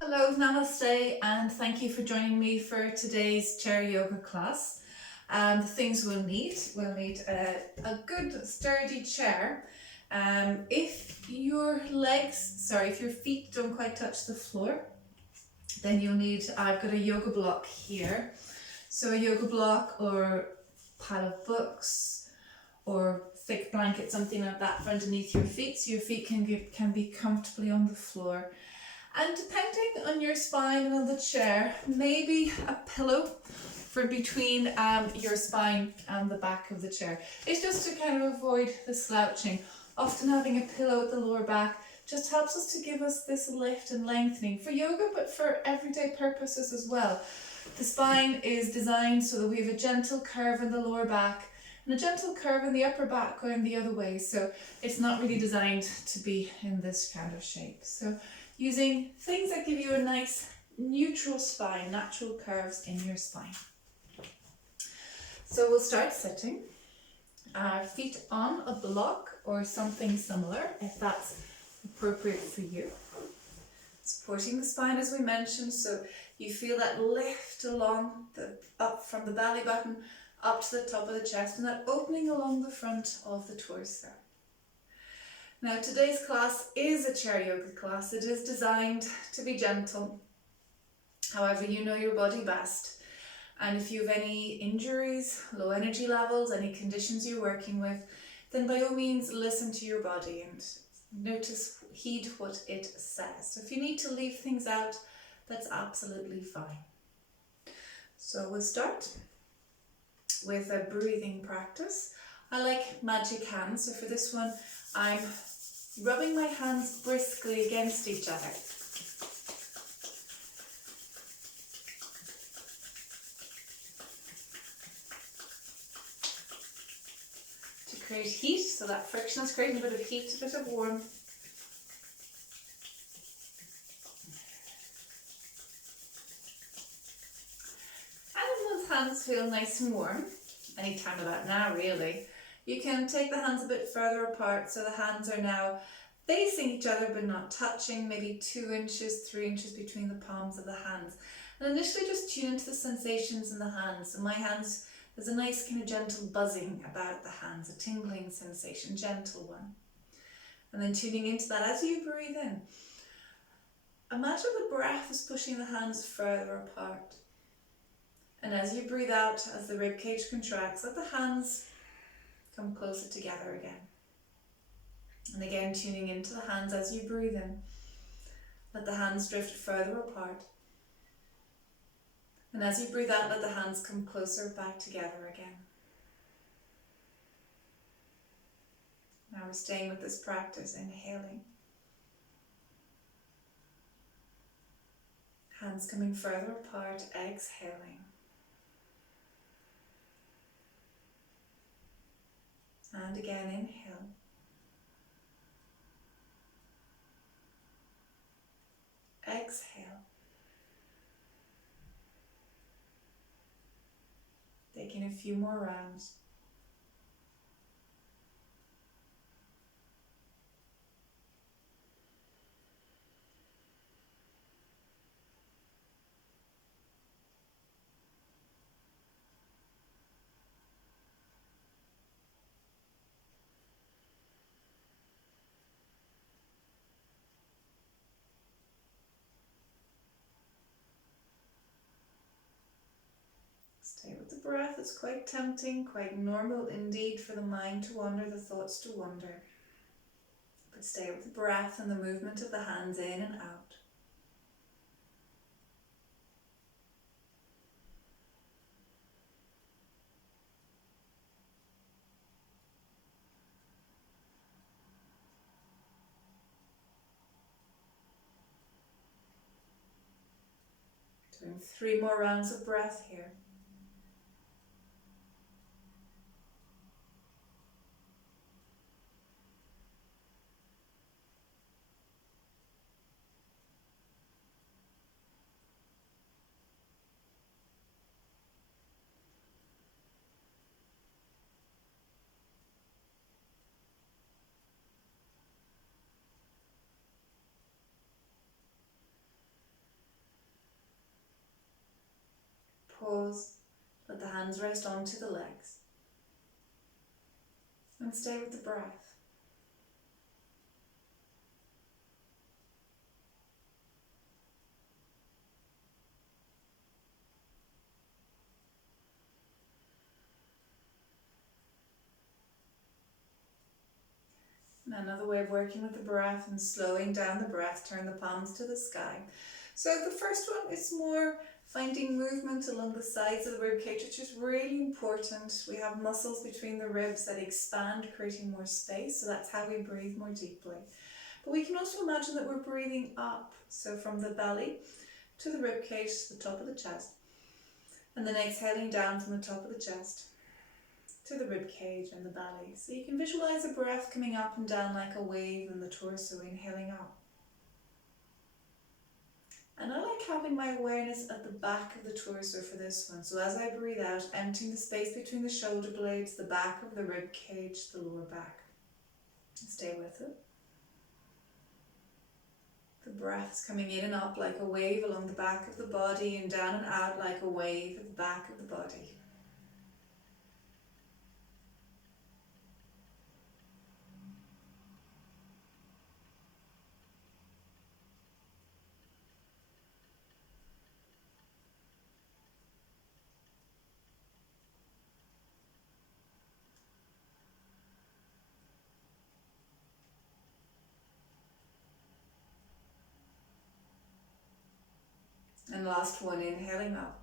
Hello, Namaste, and thank you for joining me for today's chair yoga class. The things we'll need a good sturdy chair. If your if your feet don't quite touch the floor, then I've got a yoga block here. So a yoga block or pile of books or thick blanket, something like that for underneath your feet, so your feet can be comfortably on the floor. And depending on your spine and on the chair, maybe a pillow for between your spine and the back of the chair. It's just to kind of avoid the slouching. Often having a pillow at the lower back just helps us to give us this lift and lengthening for yoga, but for everyday purposes as well. The spine is designed so that we have a gentle curve in the lower back and a gentle curve in the upper back going the other way. So it's not really designed to be in this kind of shape. So using things that give you a nice neutral spine, natural curves in your spine. So we'll start sitting, our feet on a block or something similar, if that's appropriate for you. Supporting the spine as we mentioned, so you feel that lift up from the belly button up to the top of the chest and that opening along the front of the torso. Now today's class is a chair yoga class. It is designed to be gentle. However, you know your body best. And if you have any injuries, low energy levels, any conditions you're working with, then by all means listen to your body and heed what it says. So if you need to leave things out, that's absolutely fine. So we'll start with a breathing practice. I like magic hands, so for this one I'm rubbing my hands briskly against each other. To create heat, so that friction is creating a bit of heat, a bit of warmth. And if those hands feel nice and warm, any time about now really, you can take the hands a bit further apart so the hands are now facing each other but not touching, maybe 2 inches, 3 inches between the palms of the hands. And initially just tune into the sensations in the hands. So my hands, there's a nice kind of gentle buzzing about the hands, a tingling sensation, gentle one. And then tuning into that as you breathe in. Imagine the breath is pushing the hands further apart. And as you breathe out, as the ribcage contracts, let the hands come closer together again. And again, tuning into the hands as you breathe in. Let the hands drift further apart. And as you breathe out, let the hands come closer back together again. Now we're staying with this practice, inhaling. Hands coming further apart, exhaling. And again, inhale. Exhale. Taking a few more rounds. Stay with the breath. It's quite tempting, quite normal indeed for the mind to wander, the thoughts to wander. But stay with the breath and the movement of the hands in and out. Doing 3 more rounds of breath here. Pause. Let the hands rest onto the legs. And stay with the breath. And another way of working with the breath and slowing down the breath, turn the palms to the sky. So the first one is more finding movement along the sides of the rib cage, which is really important. We have muscles between the ribs that expand, creating more space. So that's how we breathe more deeply. But we can also imagine that we're breathing up. So from the belly to the rib cage, to the top of the chest. And then exhaling down from the top of the chest to the rib cage and the belly. So you can visualize the breath coming up and down like a wave in the torso, inhaling up. And I like having my awareness at the back of the torso for this one. So as I breathe out, emptying the space between the shoulder blades, the back of the rib cage, the lower back. Stay with it. The breath's coming in and up like a wave along the back of the body and down and out like a wave at the back of the body. And last one, inhaling up.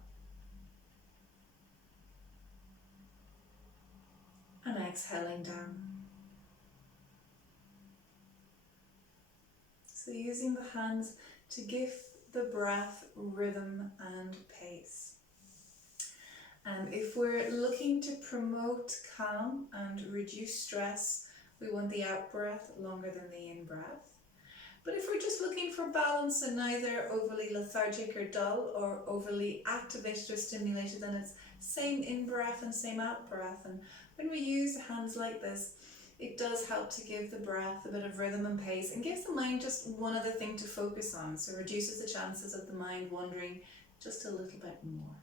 And exhaling down. So using the hands to give the breath rhythm and pace. And if we're looking to promote calm and reduce stress, we want the out breath longer than the in breath. But if we're just looking for balance and neither overly lethargic or dull or overly activated or stimulated, then it's same in breath and same out breath. And when we use hands like this, it does help to give the breath a bit of rhythm and pace and gives the mind just one other thing to focus on. So it reduces the chances of the mind wandering just a little bit more.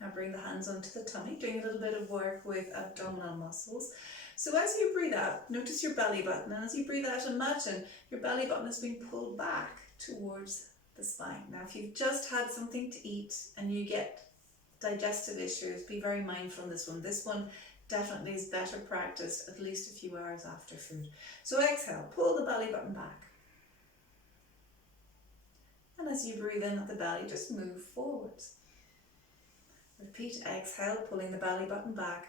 Now bring the hands onto the tummy, doing a little bit of work with abdominal muscles. So as you breathe out, notice your belly button, and as you breathe out, imagine your belly button is being pulled back towards the spine. Now if you've just had something to eat and you get digestive issues, be very mindful on this one. This one definitely is better practiced at least a few hours after food. So exhale, pull the belly button back. And as you breathe in at the belly, just move forwards. Repeat, exhale, pulling the belly button back.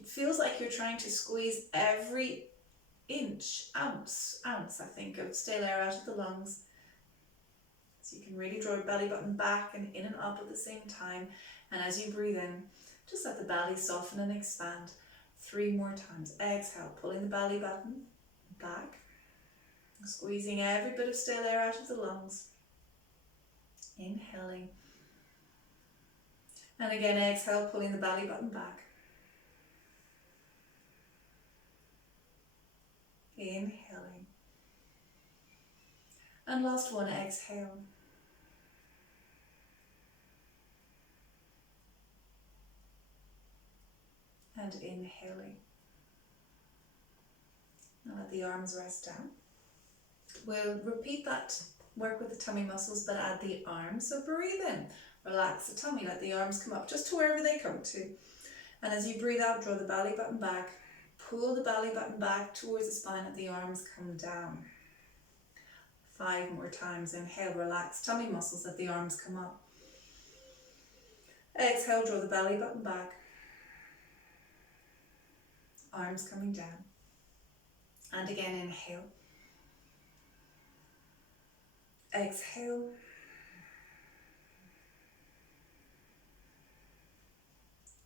It feels like you're trying to squeeze every ounce, I think, of stale air out of the lungs. So you can really draw your belly button back and in and up at the same time. And as you breathe in, just let the belly soften and expand. 3 more times. Exhale, pulling the belly button back. Squeezing every bit of stale air out of the lungs. Inhaling. And again, exhale, pulling the belly button back. Inhaling. And last one, exhale. And inhaling. Now let the arms rest down. We'll repeat that work with the tummy muscles, but add the arms. So breathe in, relax the tummy, let the arms come up just to wherever they come to. And as you breathe out, draw the belly button back. Pull the belly button back towards the spine, let the arms come down. 5 more times. Inhale, relax tummy muscles, let the arms come up. Exhale, draw the belly button back. Arms coming down. And again, inhale. Exhale.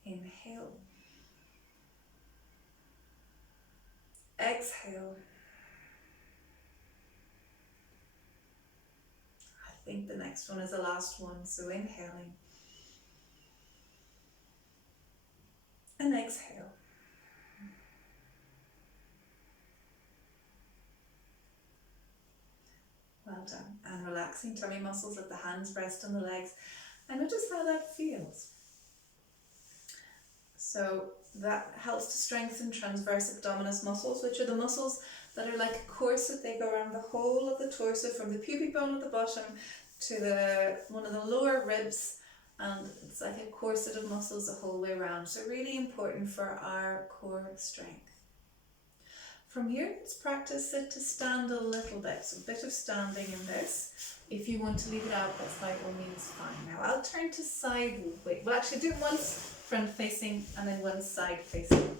Inhale. Exhale. I think the next one is the last one, so inhaling. And exhale. Well done. And relax relaxing tummy muscles. Let the hands rest on the legs and notice how that feels. So that helps to strengthen transverse abdominis muscles, which are the muscles that are like a corset. They go around the whole of the torso from the pubic bone at the bottom to one of the lower ribs, and it's like a corset of muscles the whole way around. So really important for our core strength. From here, let's practice sit to stand a little bit. So a bit of standing in this. If you want to leave it out, that's by all means fine. Now I'll turn to side way. We'll actually do it once front facing and then one side facing.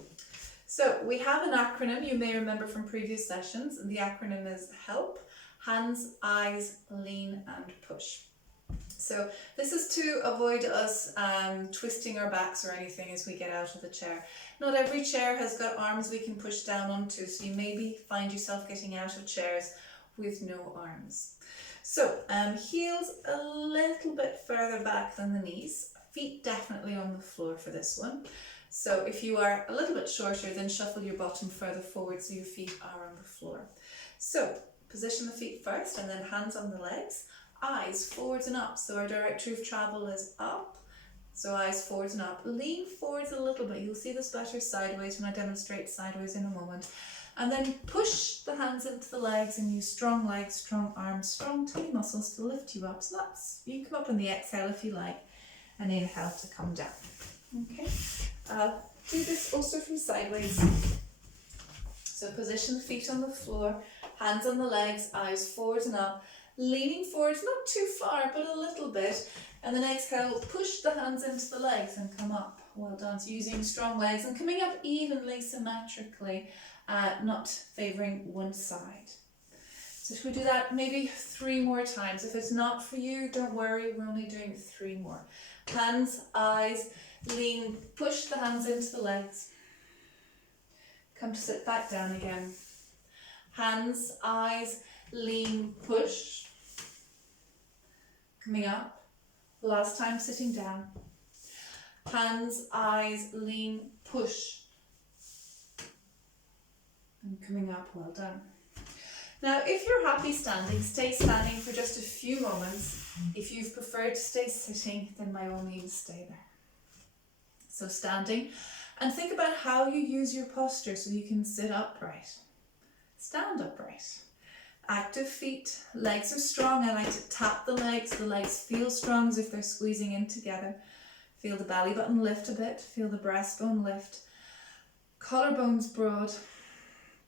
So we have an acronym you may remember from previous sessions, and the acronym is HELP, hands, eyes, lean and push. So this is to avoid us twisting our backs or anything as we get out of the chair. Not every chair has got arms we can push down onto, so you maybe find yourself getting out of chairs with no arms. So heels a little bit further back than the knees, feet definitely on the floor for this one. So if you are a little bit shorter, then shuffle your bottom further forward so your feet are on the floor. So position the feet first and then hands on the legs. Eyes forwards and up, so our direction of travel is up, so eyes forwards and up. Lean forwards a little bit, you'll see this better sideways when I demonstrate sideways in a moment. And then push the hands into the legs and use strong legs, strong arms, strong tummy muscles to lift you up. So that's, you can come up on the exhale if you like, and inhale to come down. Okay, I'll do this also from sideways. So position the feet on the floor, hands on the legs, eyes forwards and up. Leaning forwards, not too far, but a little bit. And then exhale, push the hands into the legs and come up. Well done. So using strong legs and coming up evenly, symmetrically, not favouring one side. So should we do that maybe 3 more times? If it's not for you, don't worry, we're only doing 3 more. Hands, eyes, lean, push the hands into the legs. Come to sit back down again. Hands, eyes, lean, push. Coming up. Last time sitting down. Hands, eyes, lean, push. And coming up, well done. Now, if you're happy standing, stay standing for just a few moments. If you've preferred to stay sitting, then by all means stay there. So standing, and think about how you use your posture so you can sit upright. Stand upright. Active feet, legs are strong. I like to tap the legs feel strong as if they're squeezing in together. Feel the belly button lift a bit, feel the breastbone lift. Collarbones broad,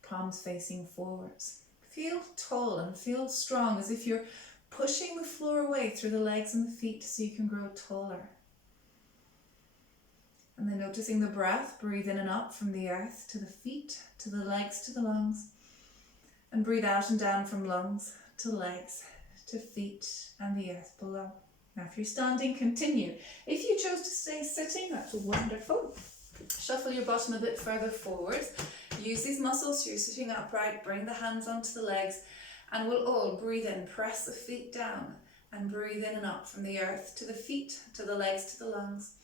palms facing forwards. Feel tall and feel strong as if you're pushing the floor away through the legs and the feet so you can grow taller. And then noticing the breath, breathe in and up from the earth to the feet, to the legs, to the lungs. And breathe out and down from lungs to legs, to feet and the earth below. Now if you're standing, continue. If you chose to stay sitting, that's wonderful. Shuffle your bottom a bit further forward. Use these muscles so you're sitting upright. Bring the hands onto the legs and we'll all breathe in. Press the feet down and breathe in and up from the earth to the feet, to the legs, to the lungs.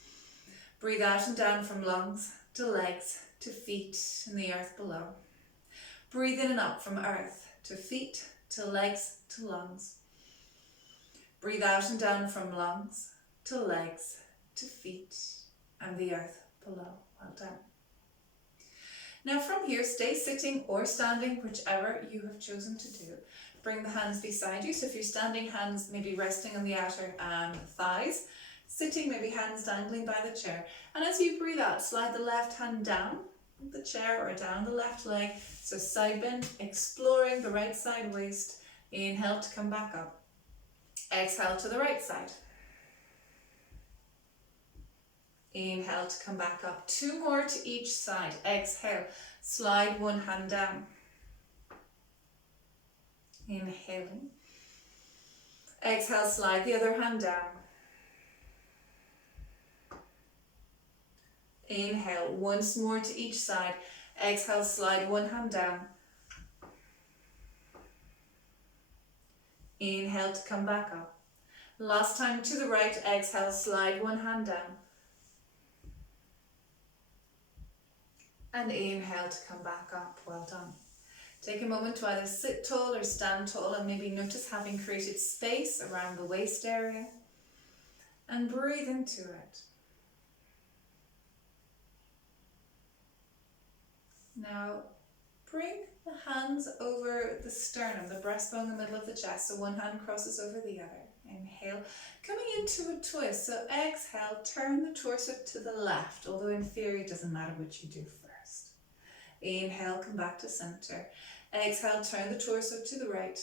Breathe out and down from lungs to legs, to feet and the earth below. Breathe in and up from earth to feet, to legs, to lungs. Breathe out and down from lungs to legs, to feet and the earth below. Well done. Now from here, stay sitting or standing, whichever you have chosen to do. Bring the hands beside you. So if you're standing, hands maybe resting on the outer thighs. Sitting, maybe hands dangling by the chair. And as you breathe out, slide the left hand down the chair or down the left leg. So side bend, exploring the right side waist. Inhale to come back up. Exhale to the right side. Inhale to come back up. 2 more to each side. Exhale, slide one hand down. Inhaling. Exhale, slide the other hand down. Inhale, once more to each side. Exhale, slide one hand down. Inhale to come back up. Last time to the right. Exhale, slide one hand down. And inhale to come back up. Well done. Take a moment to either sit tall or stand tall, and maybe notice having created space around the waist area, and breathe into it. Now bring the hands over the sternum, the breastbone in the middle of the chest, so one hand crosses over the other. Inhale, coming into a twist, so exhale, turn the torso to the left, although in theory it doesn't matter which you do first. Inhale, come back to center. Exhale, turn the torso to the right.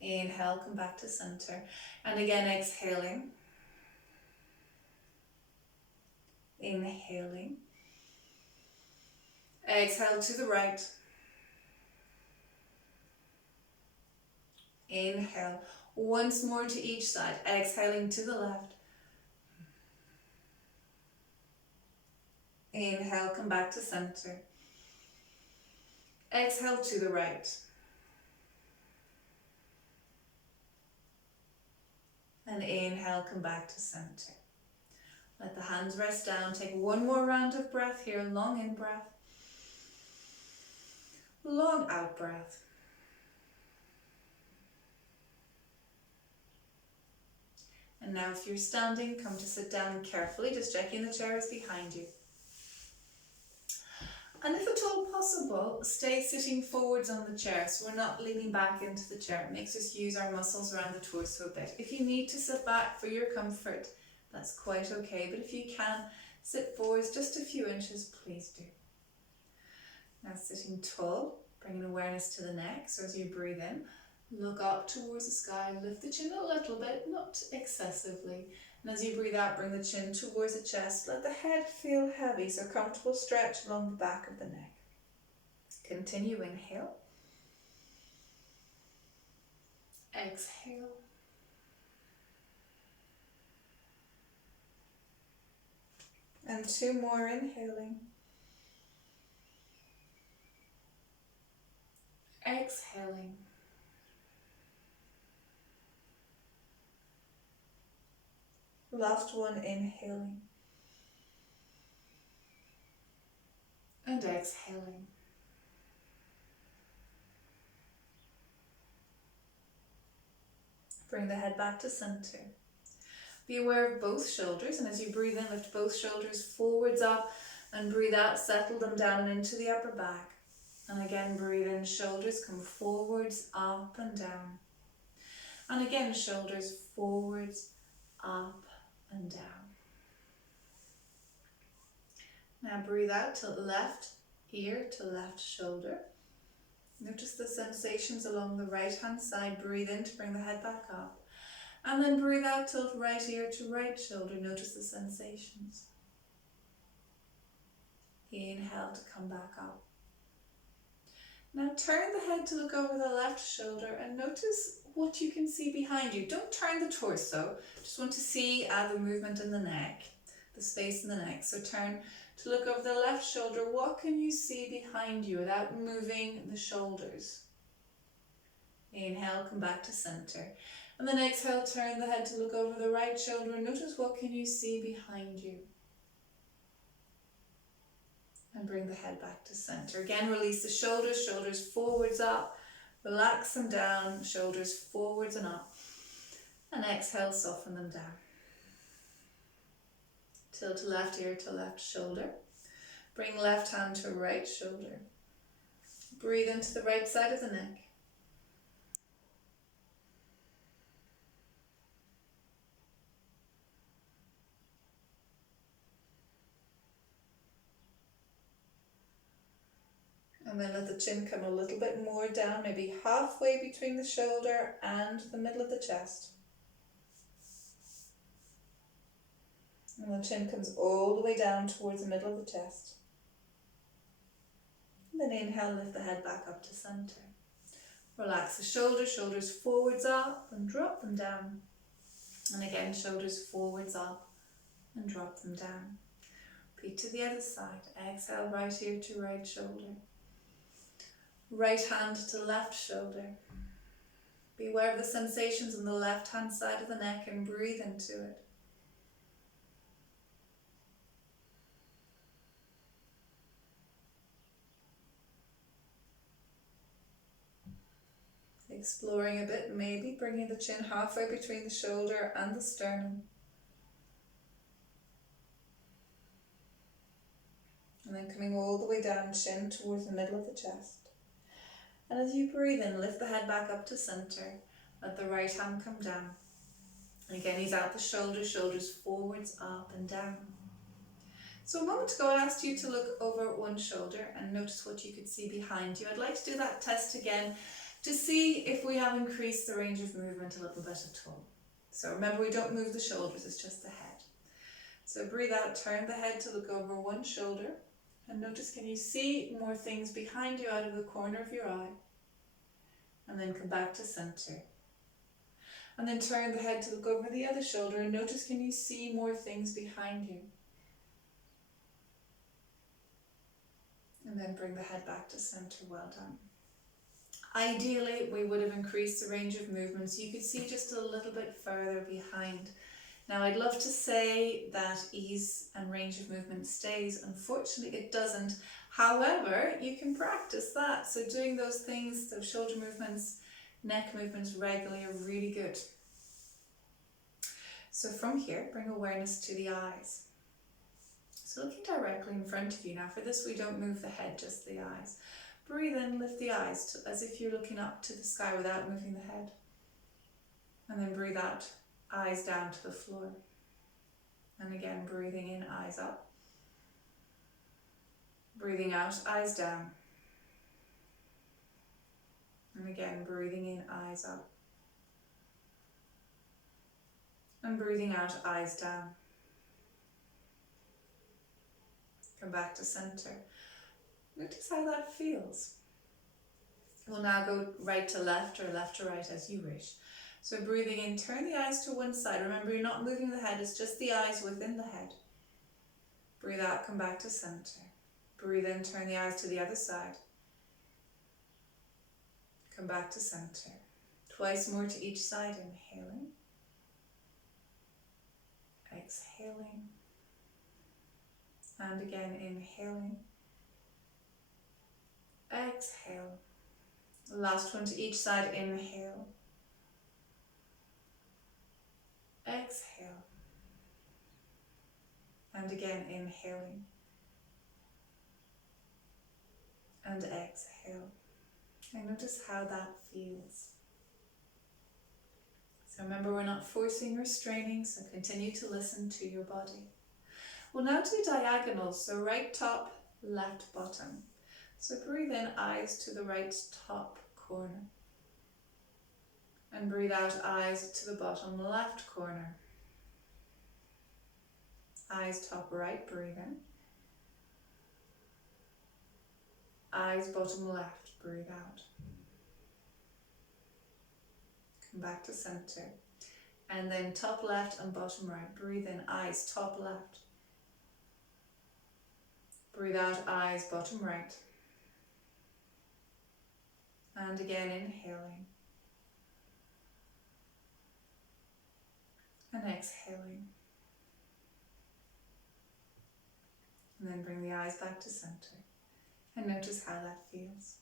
Inhale, come back to center. And again, exhaling. Inhaling. Exhale to the right. Inhale. Once more to each side. Exhaling to the left. Inhale, come back to center. Exhale to the right. And inhale, come back to center. Let the hands rest down. Take one more round of breath here. Long in breath. Long out breath. And now if you're standing, come to sit down carefully, just checking the chair is behind you. And if at all possible, stay sitting forwards on the chair, so we're not leaning back into the chair. It makes us use our muscles around the torso a bit. If you need to sit back for your comfort, that's quite okay, but if you can, sit forwards just a few inches, please do. Now sitting tall, bringing awareness to the neck, so as you breathe in, look up towards the sky, lift the chin a little bit, not excessively. And as you breathe out, bring the chin towards the chest. Let the head feel heavy, so comfortable stretch along the back of the neck. Continue, inhale. Exhale. And two more, inhaling. Exhaling. Last one, inhaling. And exhaling. Bring the head back to center. Be aware of both shoulders, and as you breathe in, lift both shoulders forwards up, and breathe out, settle them down and into the upper back. And again, breathe in, shoulders come forwards, up and down. And again, shoulders forwards, up and down. Now breathe out to left ear to left shoulder. Notice the sensations along the right hand side. Breathe in to bring the head back up. And then breathe out, tilt right ear to right shoulder. Notice the sensations. Inhale to come back up. Now turn the head to look over the left shoulder and notice what you can see behind you. Don't turn the torso. Just want to see the movement in the neck, the space in the neck. So turn to look over the left shoulder. What can you see behind you without moving the shoulders? Inhale, come back to center. And then exhale, turn the head to look over the right shoulder. Notice what can you see behind you. And bring the head back to center. Again, release the shoulders, shoulders forwards up. Relax them down, shoulders forwards and up. And exhale, soften them down. Tilt left ear to left shoulder. Bring left hand to right shoulder. Breathe into the right side of the neck. And then let the chin come a little bit more down, maybe halfway between the shoulder and the middle of the chest. And the chin comes all the way down towards the middle of the chest. And then inhale, lift the head back up to center. Relax the shoulders, shoulders forwards up and drop them down. And again, shoulders forwards up and drop them down. Repeat to the other side. Exhale, right ear to right shoulder. Right hand to left shoulder. Be aware of the sensations on the left hand side of the neck and breathe into it. Exploring a bit, maybe bringing the chin halfway between the shoulder and the sternum. And then coming all the way down, chin towards the middle of the chest. And as you breathe in, lift the head back up to center. Let the right hand come down. And again, ease out the shoulders, shoulders forwards, up and down. So a moment ago, I asked you to look over one shoulder and notice what you could see behind you. I'd like to do that test again to see if we have increased the range of movement a little bit at all. So remember, we don't move the shoulders, it's just the head. So breathe out, turn the head to look over one shoulder. And notice, can you see more things behind you out of the corner of your eye? And then come back to center. And then turn the head to look over the other shoulder and notice, can you see more things behind you? And then bring the head back to center. Well done. Ideally, we would have increased the range of movement so you could see just a little bit further behind. Now, I'd love to say that ease and range of movement stays. Unfortunately, it doesn't. However, you can practice that. So doing those things, those shoulder movements, neck movements regularly are really good. So from here, bring awareness to the eyes. So looking directly in front of you. Now for this, we don't move the head, just the eyes. Breathe in, lift the eyes as if you're looking up to the sky without moving the head. And then breathe out, eyes down to the floor. And again, breathing in, eyes up. Breathing out, eyes down. And again, breathing in, eyes up. And breathing out, eyes down. Come back to center. Notice how that feels. We'll now go right to left or left to right as you wish. So breathing in, turn the eyes to one side. Remember, you're not moving the head, it's just the eyes within the head. Breathe out, come back to center. Breathe in, turn the eyes to the other side. Come back to center. Twice more to each side, inhaling. Exhaling. And again, inhaling. Exhale. Last one to each side, inhale. Exhale. And again, inhaling. And exhale. And notice how that feels. So remember, we're not forcing or straining, so continue to listen to your body. We'll now do diagonals, so right top, left bottom. So breathe in, eyes to the right top corner. And breathe out, eyes to the bottom left corner. Eyes top right, breathe in. Eyes bottom left, breathe out. Come back to center. And then top left and bottom right, breathe in, eyes top left. Breathe out, eyes bottom right. And again, inhaling. And exhaling. And then bring the eyes back to center. And notice how that feels.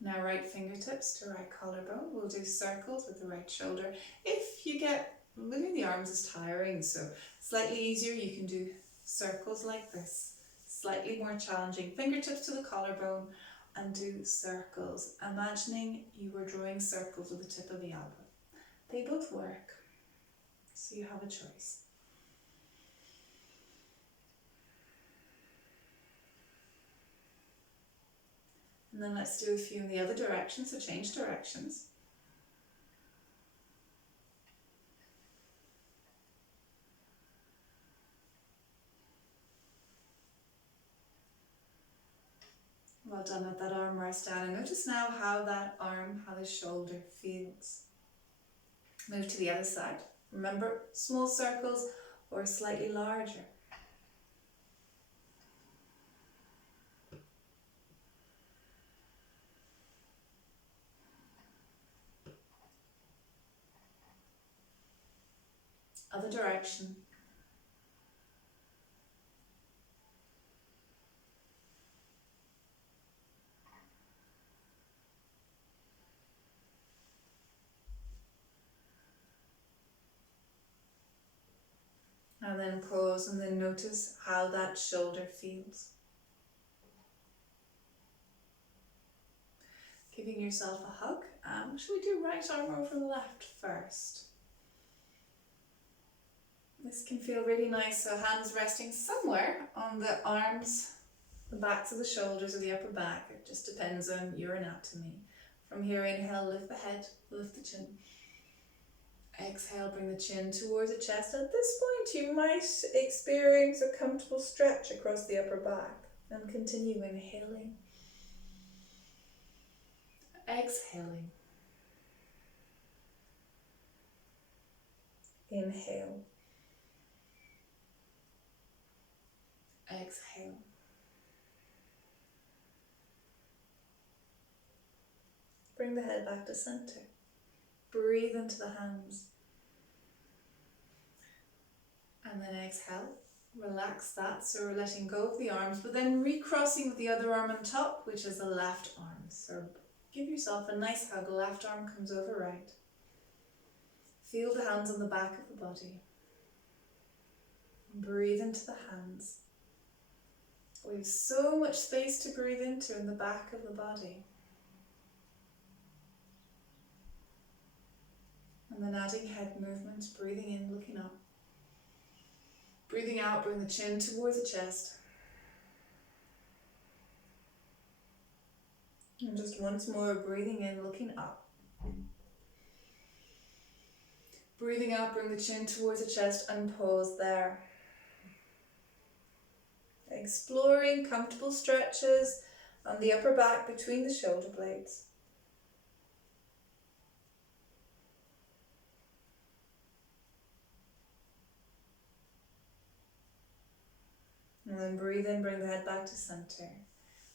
Now right fingertips to right collarbone. We'll do circles with the right shoulder. If you get, moving the arms is tiring, so slightly easier, you can do circles like this. Slightly more challenging, fingertips to the collarbone and do circles. Imagining you were drawing circles with the tip of the elbow. They both work, so you have a choice. And then let's do a few in the other direction, so change directions. Well done, let that arm rest down and notice now how that arm, how the shoulder feels. Move to the other side. Remember, small circles or slightly larger. Other direction. then pause, and then notice how that shoulder feels. Giving yourself a hug. Should we do right arm over left first? This can feel really nice, so hands resting somewhere on the arms, the backs of the shoulders or the upper back. It just depends on your anatomy. From here, inhale, lift the head, lift the chin. Exhale, bring the chin towards the chest. At this point, you might experience a comfortable stretch across the upper back. And continue inhaling. Exhaling. Inhale. Exhale. Bring the head back to center. Breathe into the hands. And then exhale. Relax that, so we're letting go of the arms, but then recrossing with the other arm on top, which is the left arm. So give yourself a nice hug. Left arm comes over right. Feel the hands on the back of the body. Breathe into the hands. We have so much space to breathe into in the back of the body. And then adding head movements, breathing in, looking up. Breathing out, bring the chin towards the chest. And just once more, breathing in, looking up. Breathing out, bring the chin towards the chest and pause there. Exploring comfortable stretches on the upper back between the shoulder blades. And then breathe in, bring the head back to center.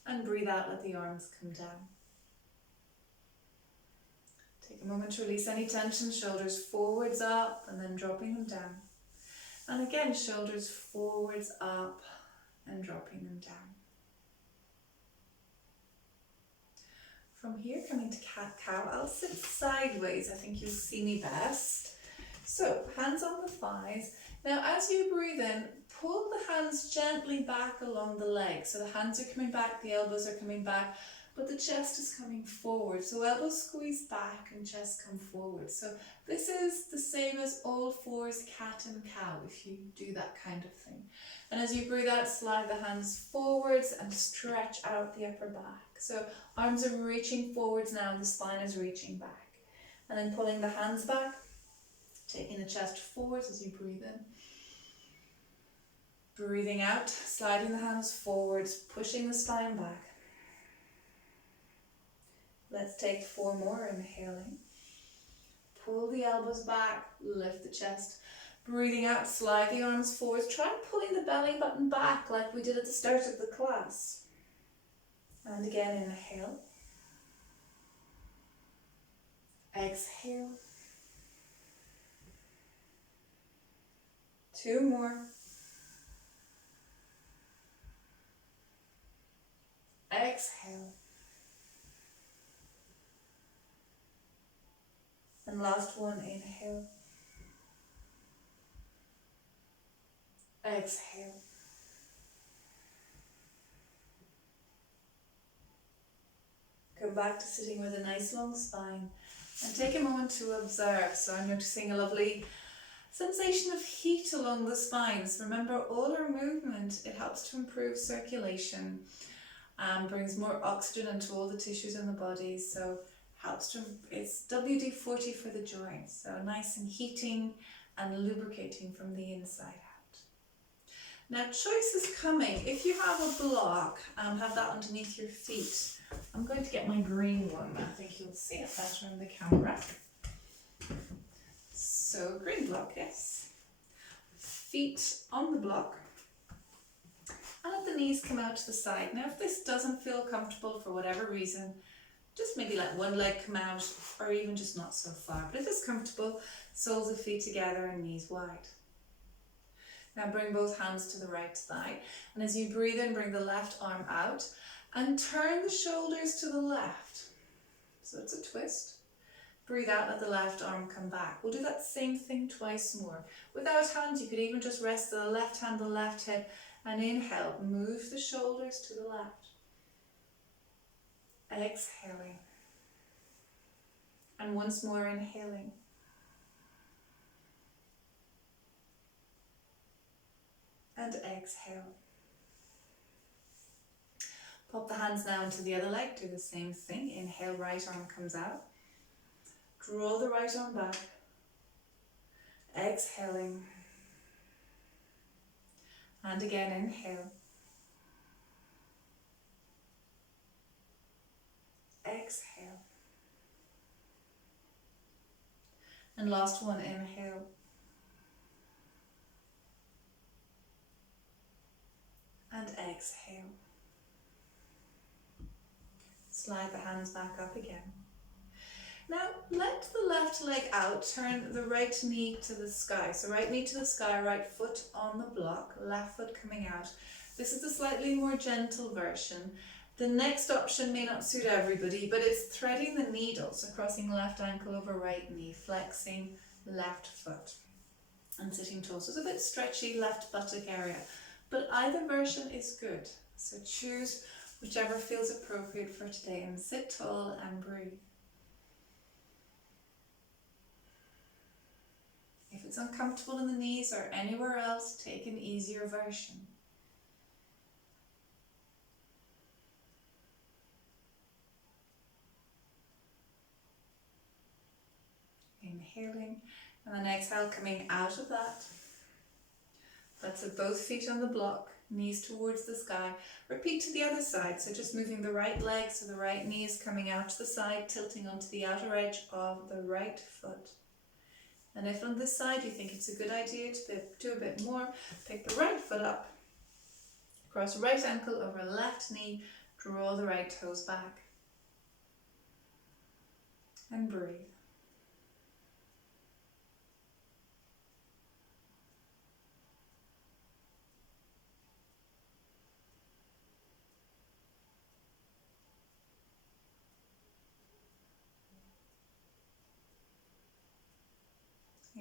And breathe out, let the arms come down. Take a moment to release any tension, shoulders forwards up and then dropping them down. And again, shoulders forwards up and dropping them down. From here, coming to cat-cow, I'll sit sideways. I think you'll see me best. So, hands on the thighs. Now, as you breathe in, pull the hands gently back along the legs. So the hands are coming back, the elbows are coming back, but the chest is coming forward. So elbows squeeze back and chest come forward. So this is the same as all fours, cat and cow, if you do that kind of thing. And as you breathe out, slide the hands forwards and stretch out the upper back. So arms are reaching forwards now and the spine is reaching back. And then pulling the hands back, taking the chest forwards as you breathe in. Breathing out, sliding the hands forwards, pushing the spine back. Let's take 4 more, inhaling. Pull the elbows back, lift the chest. Breathing out, slide the arms forwards. Try pulling the belly button back like we did at the start of the class. And again, inhale. Exhale. 2 more. Exhale. And last one, inhale. Exhale. Come back to sitting with a nice long spine and take a moment to observe. So I'm noticing a lovely sensation of heat along the spines. Remember, all our movement, it helps to improve circulation and brings more oxygen into all the tissues in the body. So helps to, it's WD-40 for the joints. So nice and heating and lubricating from the inside out. Now choice is coming. If you have a block, have that underneath your feet. I'm going to get my green one. I think you'll see it better in the camera. So green block, yes. Feet on the block. And let the knees come out to the side. Now if this doesn't feel comfortable for whatever reason, just maybe let one leg come out or even just not so far. But if it's comfortable, soles of feet together and knees wide. Now bring both hands to the right side. And as you breathe in, bring the left arm out and turn the shoulders to the left. So it's a twist. Breathe out, let the left arm come back. We'll do that same thing twice more. Without hands, you could even just rest the left hand, the left head, and inhale. Move the shoulders to the left. Exhaling. And once more inhaling. And exhale. Pop the hands now into the other leg, do the same thing. Inhale, right arm comes out. Draw the right arm back. Exhaling. And again, inhale. Exhale. And last one, inhale. And exhale. Slide the hands back up again. Now let the left leg out, turn the right knee to the sky. So right knee to the sky, right foot on the block, left foot coming out. This is the slightly more gentle version. The next option may not suit everybody, but it's threading the needle. So crossing left ankle over right knee, flexing left foot and sitting tall. So it's a bit stretchy left buttock area, but either version is good. So choose whichever feels appropriate for today and sit tall and breathe. If it's uncomfortable in the knees or anywhere else, take an easier version. Inhaling and then exhale, coming out of that. Let's have both feet on the block, knees towards the sky. Repeat to the other side, so just moving the right leg so the right knee is coming out to the side, tilting onto the outer edge of the right foot. And if on this side you think it's a good idea to do a bit more, pick the right foot up, cross right ankle over left knee, draw the right toes back, and breathe.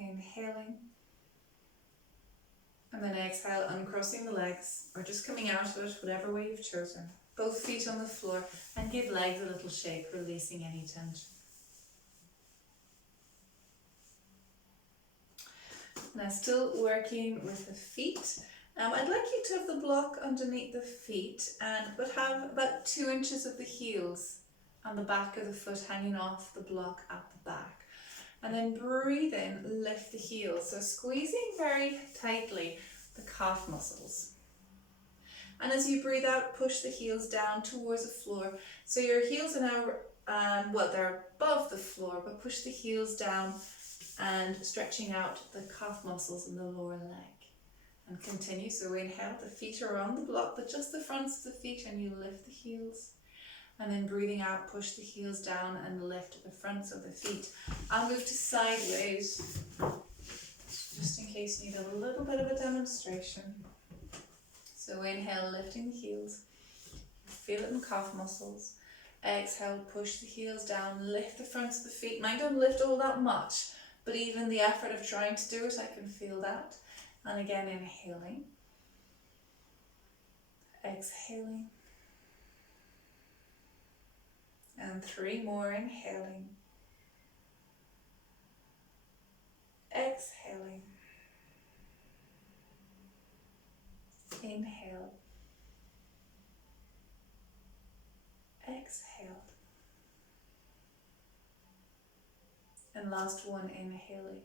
Inhaling, and then exhale, uncrossing the legs, or just coming out of it, whatever way you've chosen. Both feet on the floor, and give legs a little shake, releasing any tension. Now, still working with the feet. I'd like you to have the block underneath the feet, but have about 2 inches of the heels and the back of the foot hanging off the block at the back. And then breathe in, lift the heels. So squeezing very tightly the calf muscles. And as you breathe out, push the heels down towards the floor. So your heels are now, they're above the floor, but push the heels down and stretching out the calf muscles in the lower leg. And continue, so inhale, the feet are on the block, but just the fronts of the feet, and you lift the heels. And then breathing out, push the heels down and lift the fronts of the feet. I'll move to sideways, just in case you need a little bit of a demonstration. So inhale, lifting the heels. Feel it in the calf muscles. Exhale, push the heels down, lift the fronts of the feet. Mine don't lift all that much, but even the effort of trying to do it, I can feel that. And again, inhaling. Exhaling. And 3 more, inhaling, exhaling, inhale, exhale, and last one, inhaling,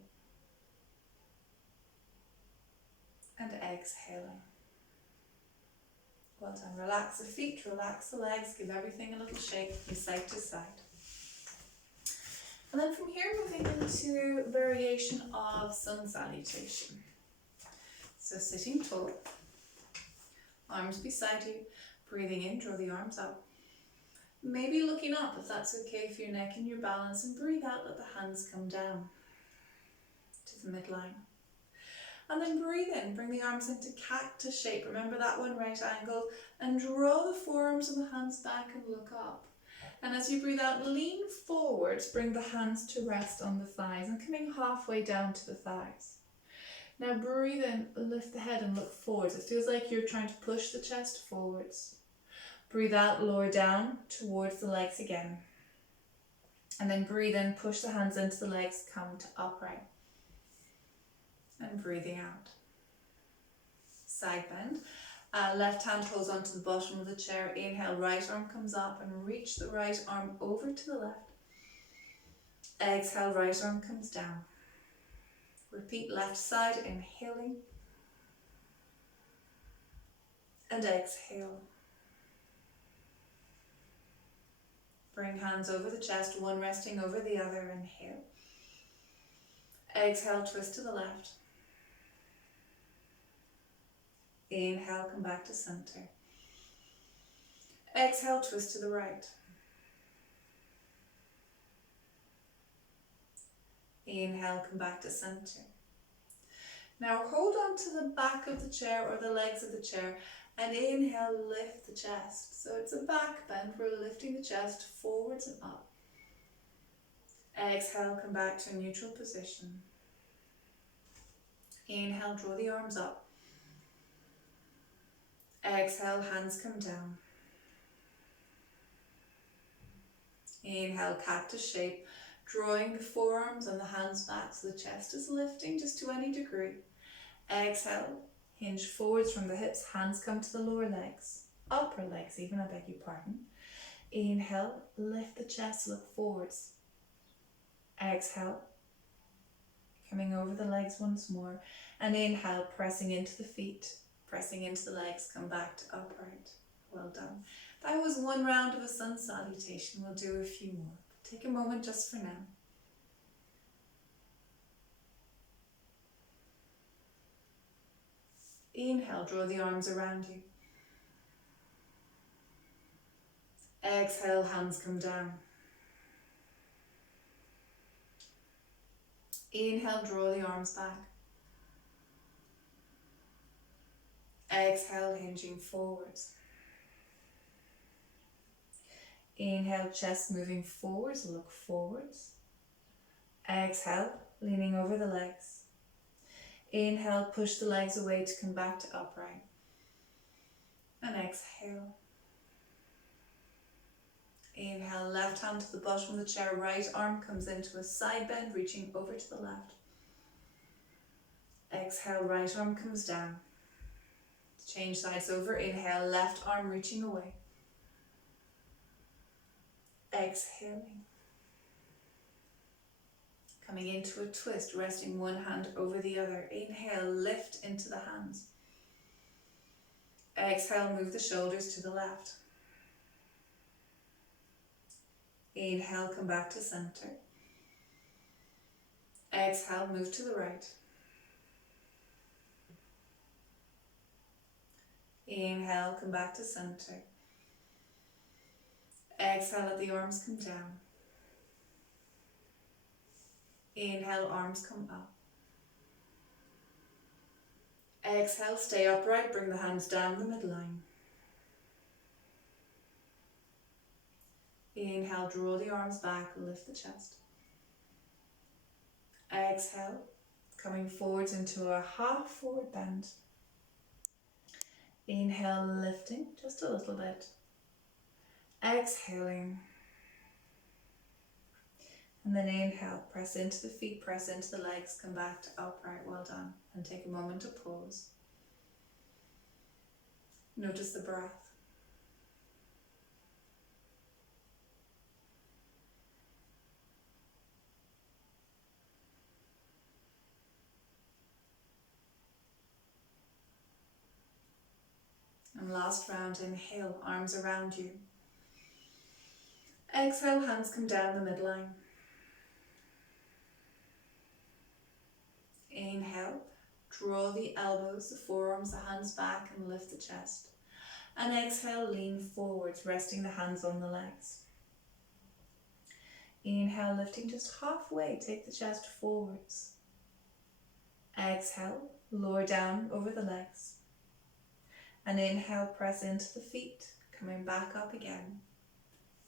and exhaling. Well done. Relax the feet, relax the legs, give everything a little shake from side to side. And then from here, moving into variation of sun salutation. So sitting tall, arms beside you, breathing in, draw the arms up. Maybe looking up if that's okay for your neck and your balance, and breathe out, let the hands come down to the midline. And then breathe in, bring the arms into cactus shape. Remember that one, right angle. And draw the forearms and the hands back and look up. And as you breathe out, lean forwards, bring the hands to rest on the thighs and coming halfway down to the thighs. Now breathe in, lift the head and look forwards. It feels like you're trying to push the chest forwards. Breathe out, lower down towards the legs again. And then breathe in, push the hands into the legs, come to upright. And breathing out. Side bend. Left hand holds onto the bottom of the chair. Inhale, right arm comes up and reach the right arm over to the left. Exhale, right arm comes down. Repeat left side, inhaling. And exhale. Bring hands over the chest, one resting over the other. Inhale. Exhale, twist to the left. Inhale, come back to center. Exhale, twist to the right. Inhale, come back to center. Now hold on to the back of the chair or the legs of the chair and inhale, lift the chest. So it's a back bend. We're lifting the chest forwards and up. Exhale, come back to a neutral position. Inhale, draw the arms up. Exhale, hands come down. Inhale, cactus shape, drawing the forearms and the hands back so the chest is lifting just to any degree. Exhale, hinge forwards from the hips, hands come to the lower legs, upper legs even, I beg your pardon. Inhale, lift the chest, look forwards. Exhale, coming over the legs once more. And inhale, pressing into the feet. Pressing into the legs, come back to upright. Well done. That was one round of a sun salutation. We'll do a few more. Take a moment just for now. Inhale, draw the arms around you. Exhale, hands come down. Inhale, draw the arms back. Exhale, hinging forwards. Inhale, chest moving forwards, look forwards. Exhale, leaning over the legs. Inhale, push the legs away to come back to upright. And exhale. Inhale, left hand to the bottom of the chair, right arm comes into a side bend, reaching over to the left. Exhale, right arm comes down. Change sides over. Inhale, left arm reaching away. Exhaling. Coming into a twist, resting one hand over the other. Inhale, lift into the hands. Exhale, move the shoulders to the left. Inhale, come back to center. Exhale, move to the right. Inhale, come back to center. Exhale, let the arms come down. Inhale, arms come up. Exhale, stay upright, bring the hands down the midline. Inhale, draw the arms back, lift the chest. Exhale, coming forwards into a half forward bend. Inhale, lifting just a little bit. Exhaling. And then inhale, press into the feet, press into the legs, come back to upright. Well done. And take a moment to pause. Notice the breath. And last round, inhale, arms around you. Exhale, hands come down the midline. Inhale, draw the elbows, the forearms, the hands back and lift the chest. And exhale, lean forwards, resting the hands on the legs. Inhale, lifting just halfway, take the chest forwards. Exhale, lower down over the legs. And inhale, press into the feet, coming back up again.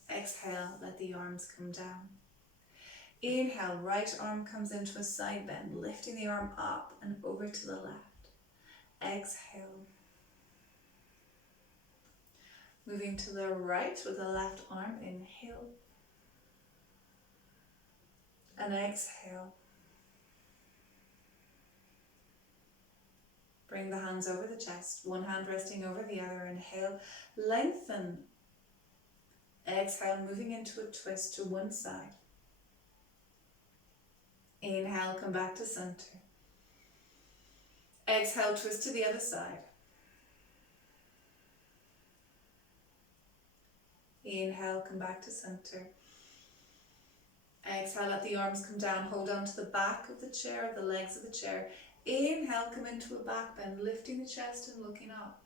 Exhale, let the arms come down. Inhale, right arm comes into a side bend, lifting the arm up and over to the left. Exhale. Moving to the right with the left arm, inhale. And exhale. Bring the hands over the chest, one hand resting over the other. Inhale, lengthen. Exhale, moving into a twist to one side. Inhale, come back to center. Exhale, twist to the other side. Inhale, come back to center. Exhale, let the arms come down. Hold on to the back of the chair, the legs of the chair. Inhale, come into a back bend, lifting the chest and looking up.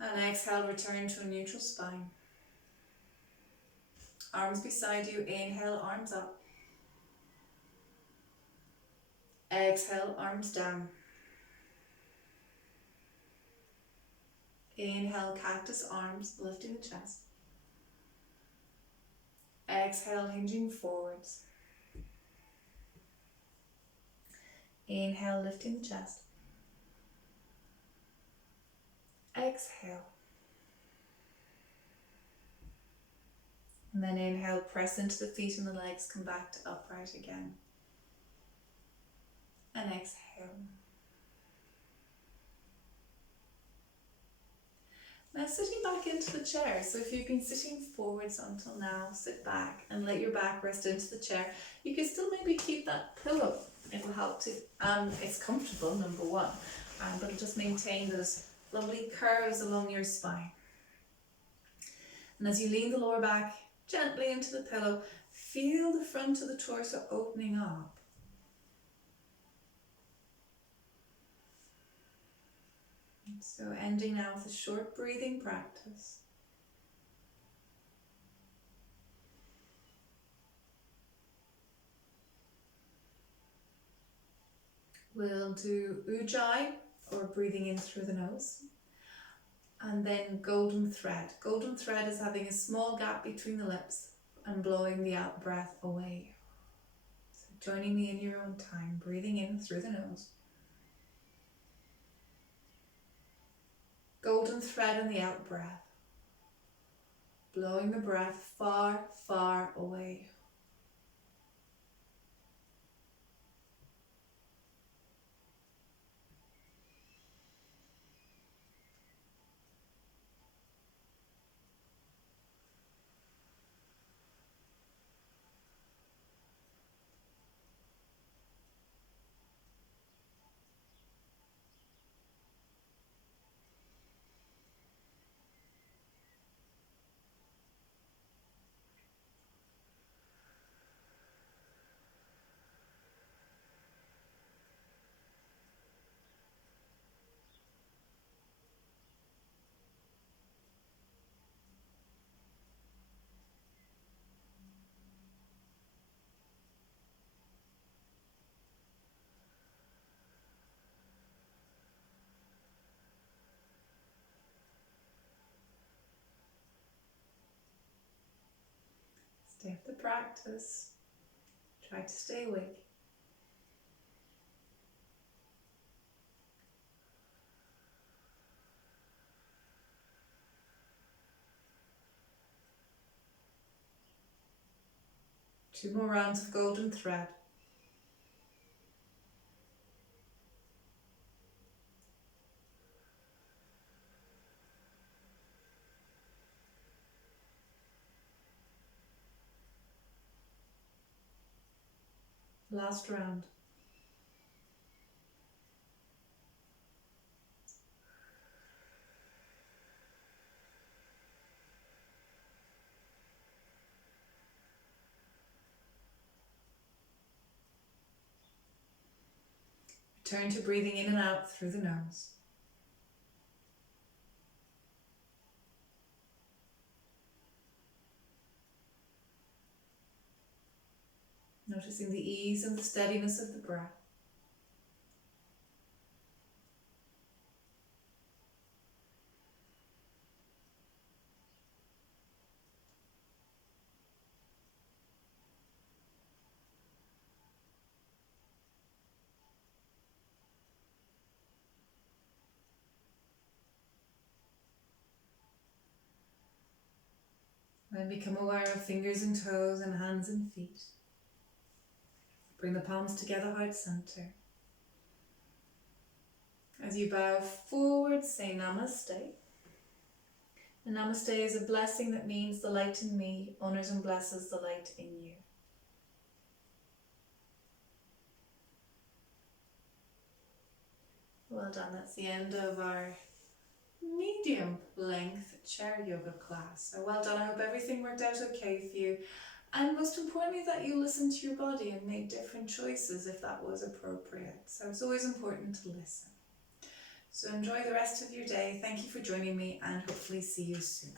And exhale, return to a neutral spine. Arms beside you. Inhale, arms up. Exhale, arms down. Inhale, cactus arms, lifting the chest. Exhale, hinging forwards. Inhale, lifting the chest. Exhale. And then inhale, press into the feet and the legs, come back to upright again. And exhale. Now sitting back into the chair. So if you've been sitting forwards until now, sit back and let your back rest into the chair. You can still maybe keep that pillow. It'll help to, it's comfortable, number one, but it'll just maintain those lovely curves along your spine. And as you lean the lower back gently into the pillow, feel the front of the torso opening up. So ending now with a short breathing practice. We'll do Ujjayi, or breathing in through the nose, and then golden thread. Golden thread is having a small gap between the lips and blowing the out breath away. So joining me in your own time, breathing in through the nose. Golden thread in the out breath, blowing the breath far, far away. Stay with the practice. Try to stay awake. Two more rounds of golden thread. Last round. Return to breathing in and out through the nose. Noticing the ease and the steadiness of the breath. Then become aware of fingers and toes and hands and feet. Bring the palms together, heart center. As you bow forward, say Namaste. And Namaste is a blessing that means the light in me honors and blesses the light in you. Well done, that's the end of our medium length chair yoga class. So well done, I hope everything worked out okay for you. And most importantly, that you listened to your body and made different choices if that was appropriate. So it's always important to listen. So enjoy the rest of your day. Thank you for joining me and hopefully see you soon.